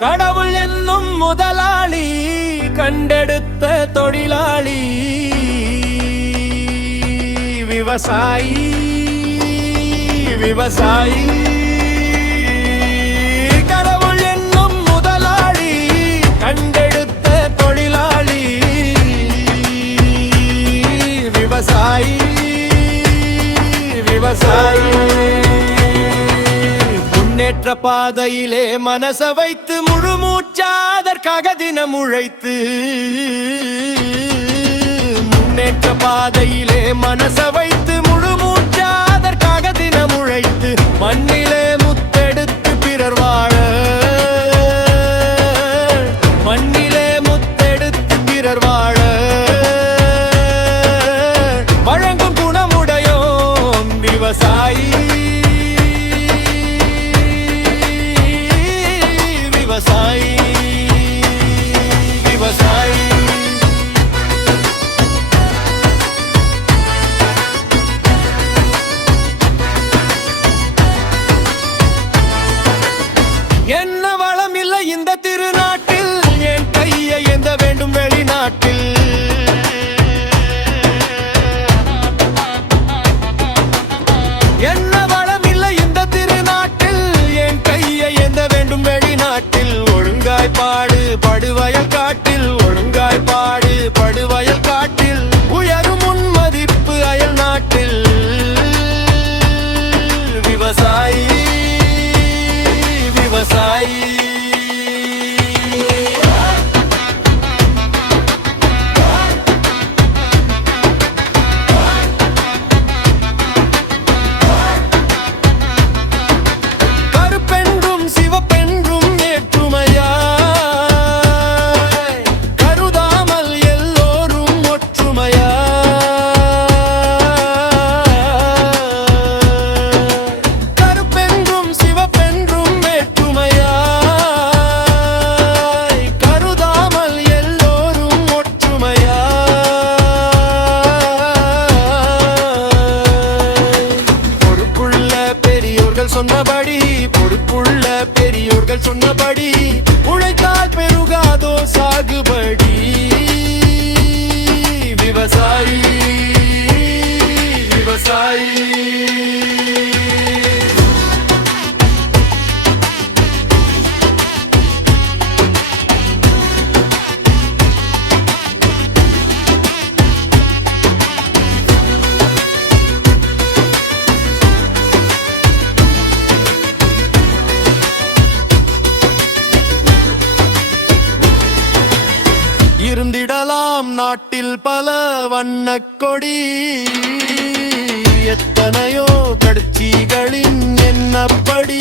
கடவுள் என்னும் முதலாளி கண்டெடுத்த தொழிலாளி விவசாயி விவசாயி கடவுள் என்னும் முதலாளி கண்டெடுத்த தொழிலாளி விவசாயி விவசாயி முன்னேற்ற பாதையிலே மனச வைத்து முழு மூச்சாதற்காக தினம் உழைத்து முன்னேற்ற பாதையிலே மனச வைத்து முழு மூச்சாதற்காக தினம் உழைத்து மண்ணிலே முத்தெடுத்து பிறர் வாழ மண்ணிலே முத்தெடுத்து பிறர் வாழ வழங்கும் குணமுடையோம் விவசாயி விவசாயி விவசாயி என்ன வளம் இல்லை இந்த திருநாட்டில் என் கையை எந்த வேண்டும் வெளிநாட்டில் என்ன வளம் இல்லை இந்த திருநாட்டில் என் கையை எந்த வேண்டும் வெளிநாட்டில் ஒழுங்காய் பாடு படுவயல் காட்டில் ஒழுங்காய் பாடு படுவயல் காட்டில் உயரும் உன் மதிப்பு அயல் நாட்டில் விவசாயி விவசாயி கருப்பென்றும் சிவப்பென்றும் ஏற்றுமையாய் கருதாமல் எல்லோரும் ஒற்றுமையாய் கருப்பென்றும் சிவப்பென்றும் ஏற்றுமையாய் கருதாமல் எல்லோரும் ஒற்றுமையாய் பொறுப்புள்ள பெரியோர்கள் சொன்னபடி பொறுப்புள்ள பெரியோர்கள் சொன்னபடி உழைத்தால் பெருகாதோ சாகுபடி விவசாயி விவசாயி இருந்திடலாம் நாட்டில் பல வண்ணக் கொடி எத்தனையோ கட்சிகளின் எண்ணப்படி